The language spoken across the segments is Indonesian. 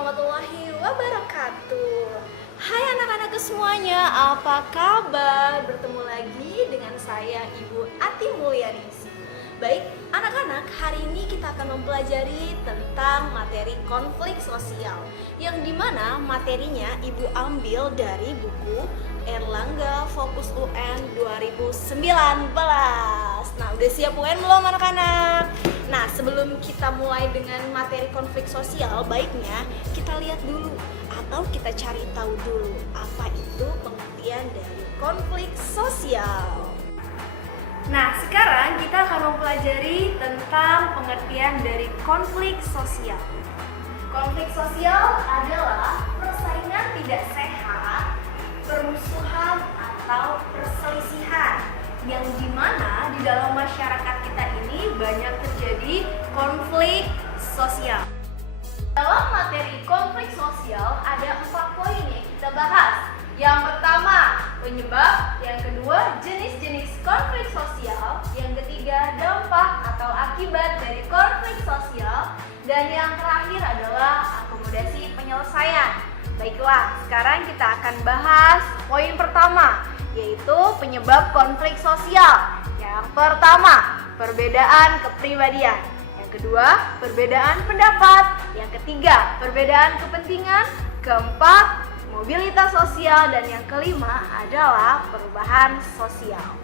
warahmatullahi wabarakatuh. Hai anak-anak semuanya, apa kabar? Bertemu lagi dengan saya Ibu Ati Mulyaningsi. Baik, anak-anak, hari ini kita akan mempelajari tentang materi konflik sosial, yang dimana materinya Ibu ambil dari buku Erlangga Fokus UN 2019. Nah, udah siap UN belum anak-anak? Nah, sebelum kita mulai dengan materi konflik sosial, baiknya kita lihat dulu atau kita cari tahu dulu apa itu pengertian dari konflik sosial. Nah, sekarang kita akan mempelajari tentang pengertian dari konflik sosial. Konflik sosial adalah persaingan tidak sehat, permusuhan atau perselisihan yang dimana di dalam masyarakat kita ini banyak terjadi konflik sosial. Dalam materi konflik sosial ada 4 poin yang kita bahas. Yang pertama, penyebab. Yang kedua, jenis-jenis konflik sosial. Yang ketiga, dampak atau akibat dari konflik sosial. Dan yang terakhir adalah akomodasi penyelesaian. Baiklah, sekarang kita akan bahas poin pertama, yaitu penyebab konflik sosial. Yang pertama, perbedaan kepribadian. Yang kedua, perbedaan pendapat. Yang ketiga, perbedaan kepentingan. Keempat, mobilitas sosial. Dan yang kelima adalah perubahan sosial.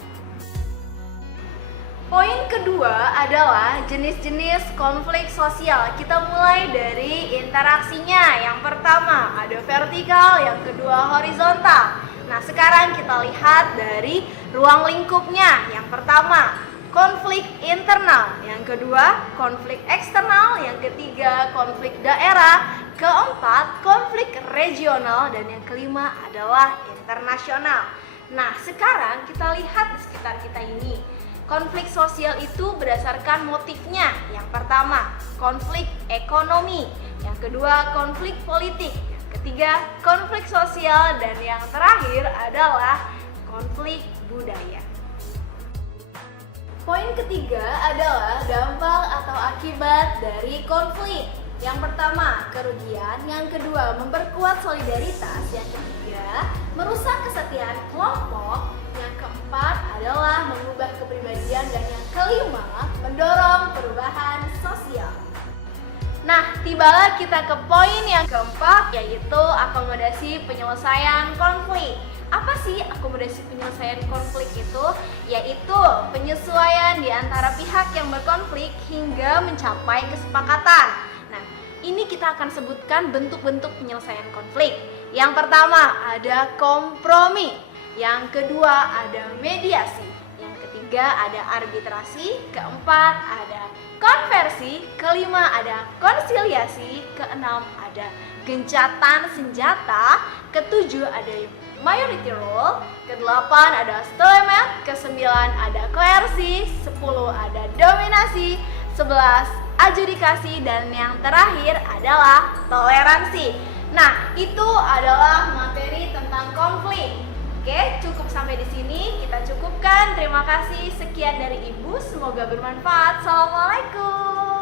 Poin kedua adalah jenis-jenis konflik sosial. Kita mulai dari interaksinya. Yang pertama ada vertikal, yang kedua horizontal. Nah, sekarang kita lihat dari ruang lingkupnya. Yang pertama, konflik internal. Yang kedua, konflik eksternal. Yang ketiga, konflik daerah. Keempat, konflik regional. Dan yang kelima adalah internasional. Nah, sekarang kita lihat di sekitar kita ini. Konflik sosial itu berdasarkan motifnya. Yang pertama, konflik ekonomi. Yang kedua, konflik politik. Yang ketiga, konflik sosial. Dan yang terakhir adalah konflik budaya. Poin ketiga adalah dampak atau akibat dari konflik. Yang pertama, kerugian. Yang kedua, memperkuat solidaritas. Yang ketiga, merusak kesetiaan kelompok. Yang keempat adalah mengubah kepribadian. Dan yang kelima, mendorong perubahan sosial. Nah, tibalah kita ke poin yang keempat, yaitu akomodasi penyelesaian konflik. Apa sih akomodasi penyelesaian konflik itu? Yaitu penyesuaian di antara pihak yang berkonflik hingga mencapai kesepakatan. Nah, ini kita akan sebutkan bentuk-bentuk penyelesaian konflik. Yang pertama ada kompromi. Yang kedua ada mediasi. Yang ketiga ada arbitrasi. Keempat ada konversi. Kelima ada konsiliasi. Keenam ada gencatan senjata. Ketujuh ada majority rule. Kedelapan ada stalemate. Kesembilan ada koersi. 10 ada dominasi. 11 adjudikasi. Dan yang terakhir adalah toleransi. Nah, itu adalah materi tentang konflik. Oke, cukup sampai di sini. Kita cukupkan. Terima kasih. Sekian dari Ibu. Semoga bermanfaat. Assalamualaikum.